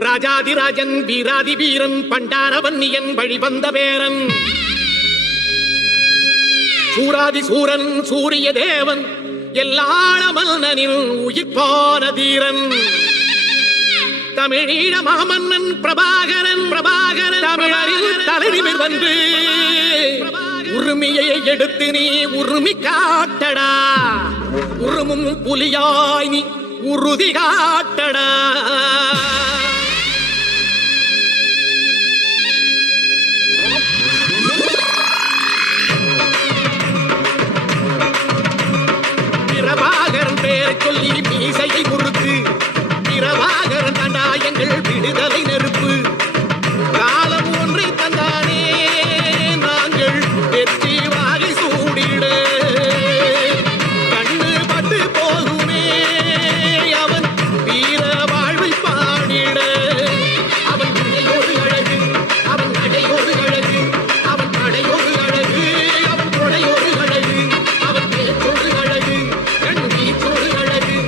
ராஜாதிராஜன் வீராதி வீரன் பண்டாரவன்னியன் வழிவந்த பேரன் சூராதி சூரன் சூரிய தேவன் எல்லாள மன்னனின் உயிர்ப்பான தீரன் தமிழீழ மாமன்னன் பிரபாகரன் தமிழரில் தலைநிமிர் வந்து உரிமையை எடுத்து நீ உரிமை காட்டடா உருமும் புலியாய் நீ உறுதி காட்டடா. பிரபாகரன் பேரை சொல்லி மீசையை முறுக்கு பிரபாகரன் தாண்டா எங்கள் விடுதலை நெருப்பு காலம் ஒன்றை தந்தானே நாங்கள் வெற்றி வாகை சூடிட கண்ணு பட்டு போகுமே அவன் வீர வாழ்வை பாடிட அவன் ஒரு அழகு அவன் நடையொரு அழகு அவன் படையொரு அழகு அவன் கொடையொரு அழகு அவன் பேச்சொரு அழகு கண் வீச்சொரு அழகு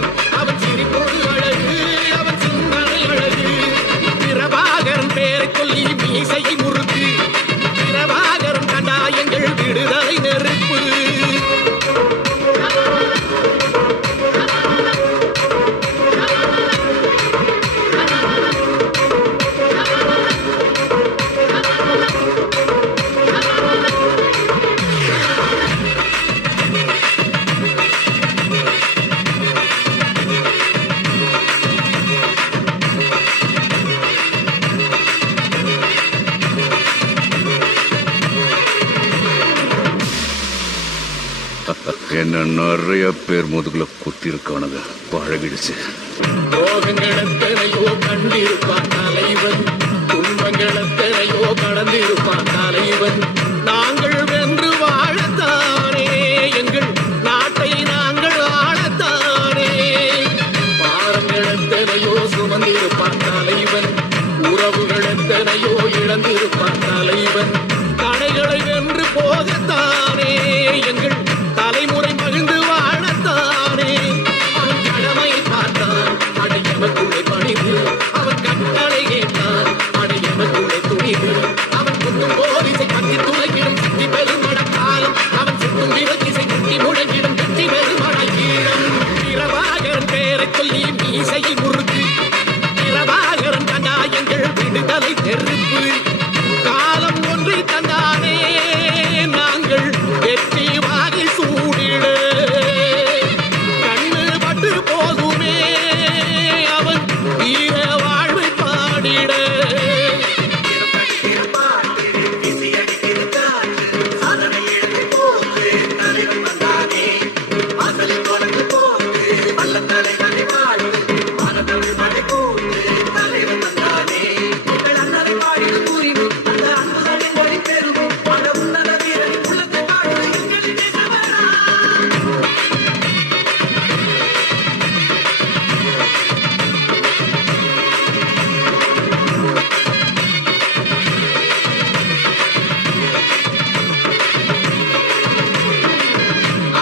அவன் சிரிப்பொரு அழகு அவன் சிந்தனை அழகு பிரபாகரன் பேரை சொல்லி மீசையை முறுக்கு பிரபாகரன் கண்டா எங்கள் விடுதலை நெருப்பு. என்ன நிறைய பேர் முதுகுல குத்தி இருக்கானுங்க பழகிடுச்சு. ரோகங்கள் எத்தனையோ கண்டிருப்பான் தலைவன் துன்பங்கள் எத்தனையோ கடந்திருப்பான் தலைவன் நாங்கள் வென்று வாழத்தானே எங்கள் நாட்டை நாங்கள் ஆளத்தானே பாரங்கள் எத்தனையோ சுமந்திருப்பான் தலைவன் உறவுகள் எத்தனையோ இழந்திருப்பான் தலைவன் தடைகளை வென்று போகத்தானே எங்கள் தலைமுறை மகிழ்ந்து வாழத்தானே அவன் கடமையை பார்த்தான் அடையவக்குள்ளே பணிவு அவன் கட்டளை கேட்டான் அடையவக்குள்ளே துணிவு அவன் குத்தும் போரிசை கத்தி துளைக்கிடும் சக்தி பெருமட காலம் அவன் சுட்டும் விரத்திசை குத்தி முழங்கிடும் வெற்றி பெருமட ஈழம் பிரபாகரன் பேரை சொல்லி மீசையை முறுக்கு பிரபாகரன் கண்டா எங்கள் விடுதலை நெருப்பு காலம் ஒன்றை தந்தானே நாங்கள் வெற்றி வாகை சூடிட கண்ணு பட்டு போகுமே அவன் வீர வாழ்வை பாடிட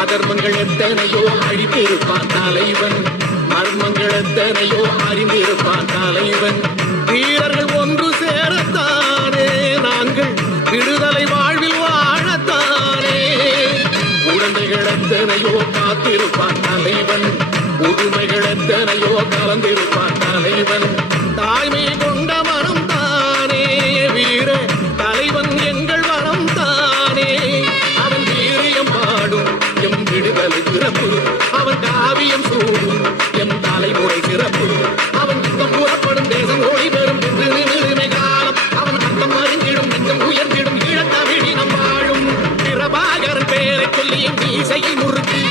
அதர்மங்கள் எத்தனையோ அழித்திருப்பான் தலைவன் மர்மங்கள் எத்தனையோ அறிந்திருப்பான் தலைவன் வீரர்கள் ஒன்று சேரத்தானே நாங்கள் விடுதலை வாழ்வில் வாழத்தானே குழந்தைகள் எத்தனையோ காத்திருப்பான் தலைவன் புதுமைகள் எத்தனையோ கலந்திருப்பான் தலைவன் தாய்மை கொண்ட மனம் தானே வீர தலைவன் எங்கள் வரம் தானே அவன் வீரியம் பாடும் எம் விடுதலை சிறப்பு அவன் காவியம் சூடும் எம் தலைமுறை சிறப்பு அவன் யுத்தம் புறப்படும் தேசம் ஓடி பெறும் என்று நிறுமை காலம் அவன் அர்த்தம் அறிந்திடும் நெஞ்சம் உயர்ந்திடும் ஈழத்தமிழினம் வாழும் பிரபாகரன் பேரை சொல்லி மீசையை முறுக்கு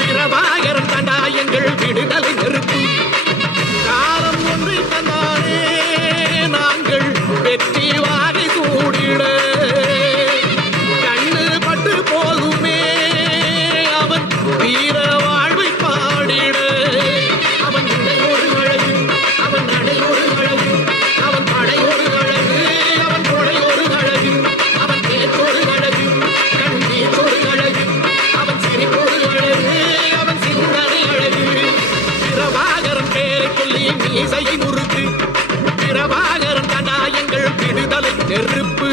பிரபாகரன் தண்டா எங்கள் விடுதலை நெருப்பு காலம் ஒன்றை தந்தானே நெருப்பு